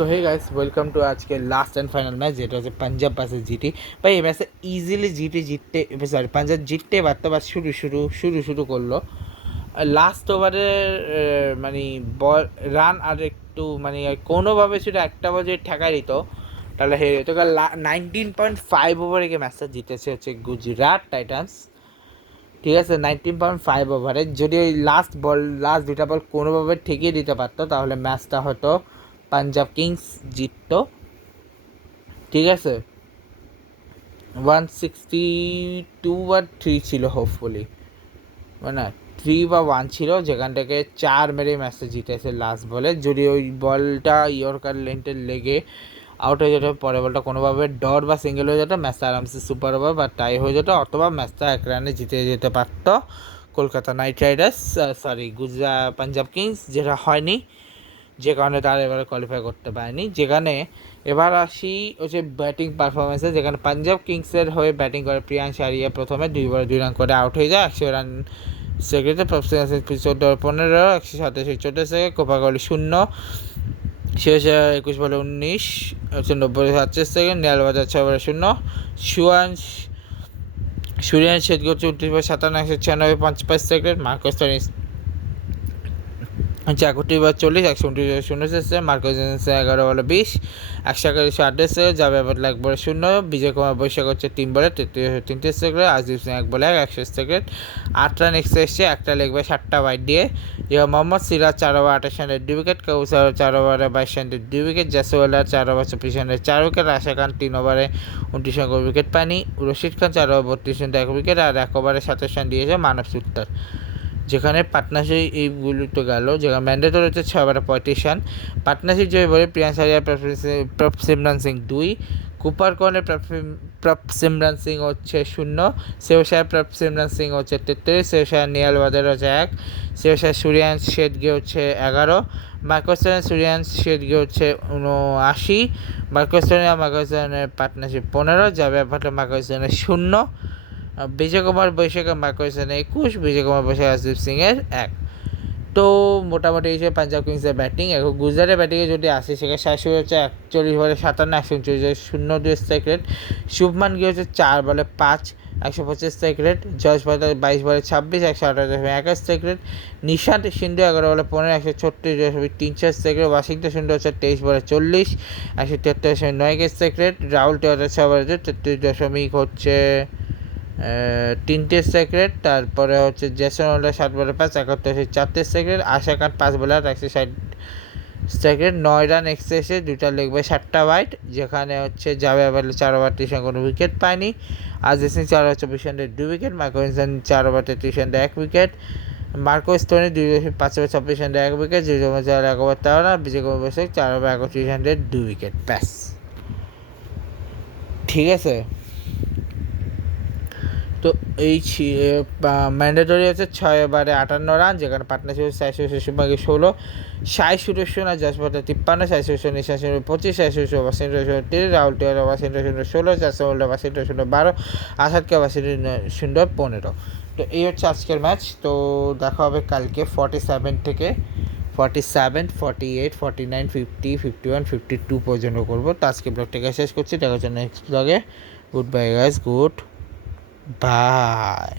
So hey guys, welcome to আজকে last and final match, যেটা হচ্ছে পাঞ্জাব ভার্সেস জিটি। ভাই এই ম্যাচে ইজিলি জিটি জিততে, সরি পাঞ্জাব জিততে পারতো, বা শুরু করলো লাস্ট ওভারের মানে বল রান আর একটু মানে কোনোভাবে শুধু একটা বল যদি ঠেকাই দিত তাহলে হেরে যেত। 19.5 ওভারে ম্যাচটা জিতেছে হচ্ছে গুজরাট টাইটান্স। ঠিক আছে, 19.5 ওভারে যদি ওই লাস্ট দুটা বল কোনোভাবে ঠেকিয়ে দিতে পারতো তাহলে ম্যাচটা হয়তো পাঞ্জাব কিংস জিততো। ঠিক আছে, 162 বা 3 ছিল হোপফুলি, মানে 3 বা 1 ছিল, যেখান থেকে 4 মেরে ম্যাচটা জিতেছে লাস্ট বলে। যদি ওই বলটা ইয়র্কার লেন্থে লেগে আউট হয়ে যেত, পরের বলটা কোনোভাবে ডট বা সিঙ্গেল হয়ে যেত, ম্যাচটা আরামসে সুপার ওভার বা টাই হয়ে যেত, অথবা ম্যাচটা 1 রানে জিতে যেতে পারত Kolkata Knight Riders, sorry Punjab Kings, যেটা হয়নি, যে কারণে তারা এবারে কোয়ালিফাই করতে পারেনি। যেখানে এবার আসি হচ্ছে ব্যাটিং পারফরমেন্সে, যেখানে পাঞ্জাব কিংসের হয়ে ব্যাটিং করে প্রিয়াংশ আরিয়া প্রথমে 2 বলে 2 রান করে আউট হয়ে যায়। 100 রান সেকেন্ডে, 14-15, 127 14 সেকেন্ড, কোপা কোহলি 0, শেষ 21 বলে 19, হচ্ছে 90 সেকেন্ড, নিয়াল বাজার 6 বলে 0, সুরিয়ান শেদকে হচ্ছে 29 বলে 57, 196, 55 সেকেন্ড, মার্কস স্টোনিস 41 বলে 40, 129 এসেছে, মার্কস 11 বলে 20, 138 যাবে আবার 1 বলে 0, বিজয় কুমার বৈশাখ হচ্ছে 3 বলে 33 সেকেন্ড, আজদীপ সিং 1 বলে 100 সেকেন্ড, 8 রান এক্সট্রা এসছে, একটা লেগ বাই 7টা ওয়াইড দিয়ে। এবার মোহাম্মদ সিরাজ 4 ওভার 28 রানের 2 উইকেট, কৌসার 4 ওভারে 22 রানের 2 উইকেট, জাসওয়ালার 4 ওভার 24 রানের 4 উইকেট, রাশা খান 3 ওভারে 29 রান করে উইকেট পায়নি, রশিদ খান 4 ওভার 32 রানের 1 উইকেট, আর 1 ওভারে 27 রান দিয়েছে মানব সুত্তার। যেখানে পার্টনারশিপ এইগুলো তো গেল, যেখানে ম্যান্ডেটর হচ্ছে 6 ওভারে 35 রান। পার্টনারশিপ জয় বলে প্রিয়াংশ আরিয়া, প্রপ সিমরান সিং 2, কুপার কর্নের প্রপ সিমরান সিং হচ্ছে 0, শেওশায় প্রপ সিমরান সিং হচ্ছে 33, শেওশায় নিয়াল বাজার হচ্ছে 1, শেওশায় সুরিয়ান শেদগে হচ্ছে 11, মার্কস্টনের সুরিয়ান শেদগে হচ্ছে 79, মার্কস্টনের পার্টনারশিপ 15, যাবে মার্কস্টনের 0, বিজয় কুমার বৈশাখের মার্কসেন 21, বিজয় কুমার বৈশাখ আজদীপ সিংয়ের 1। তো মোটামুটি হিসেবে পাঞ্জাব কিংসের ব্যাটিং। এখন গুজরাটের ব্যাটিংয়ে যদি আসে, সেখানে শাসি হচ্ছে 41 বলে 57, 139 0 স্ট্রাইক রেট, শুভমান গিল হচ্ছে 4 বলে 5, 125 স্ট্রাইক রেট, জশ বাজার 22 বলে 26, 128.1 স্ট্রাইক রেট, নিশান্ত সিন্ধু 11 বলে 15, 136.3 স্ট্রাইক রেট, ওয়াশিংটন সুন্দর হচ্ছে 23 বলে 40, 173.9 স্ট্রাইক রেট, রাহুল টেওয়ার 6 বলে 33 হচ্ছে 3টে সেকেন্ড, তারপরে হচ্ছে জেসন হোল্ডার 7 বলে 5, 71 সেকেন্ড, আশা খান 5 বলে 160 সেকেন্ড, 9 রান এক্সেসে, 2টা লেগ বাই 7টা ওয়াইড, যেখানে হচ্ছে যাবে আবার 4 ওভার 30 রান কোনো উইকেট পায়নি, আজদীপ সিং 4 ওভার 24 রানের 2 উইকেট, মার্কসেন 4 ওভার 33 রানের 1 উইকেট, মার্কো স্টোনি 5 ওভার 26 রানের 1 উইকেট, জিরো 4 1 ওভার 13 রান, বিজয় কুমার বৈশাখ 4 ওভার 31 রানের 2 উইকেট, ব্যাস। ঠিক আছে, তো এই ম্যান্ডেটরি হচ্ছে 6 ওভারে 58 রান, যেখানে পার্টনারশিপ 460 16, সাই সুদর্শন আর জাসপাতা 53, সাই সুদর্শন নিশা 25, সাই সুদর্শন Washington 30, Rahul টেওয়ার Washington 16, জাসন holder Washington 12, আসাদকে Washington 15। তো এই হচ্ছে আজকের ম্যাচ। তো দেখা হবে কালকে 47 থেকে 47, 48, 49, 50, 51, 52 পর্যন্ত করবো। তো আজকে ব্লগটাকে শেষ করছি, দেখা হচ্ছে নেক্সট ব্লগে। Good bye guys, good bye.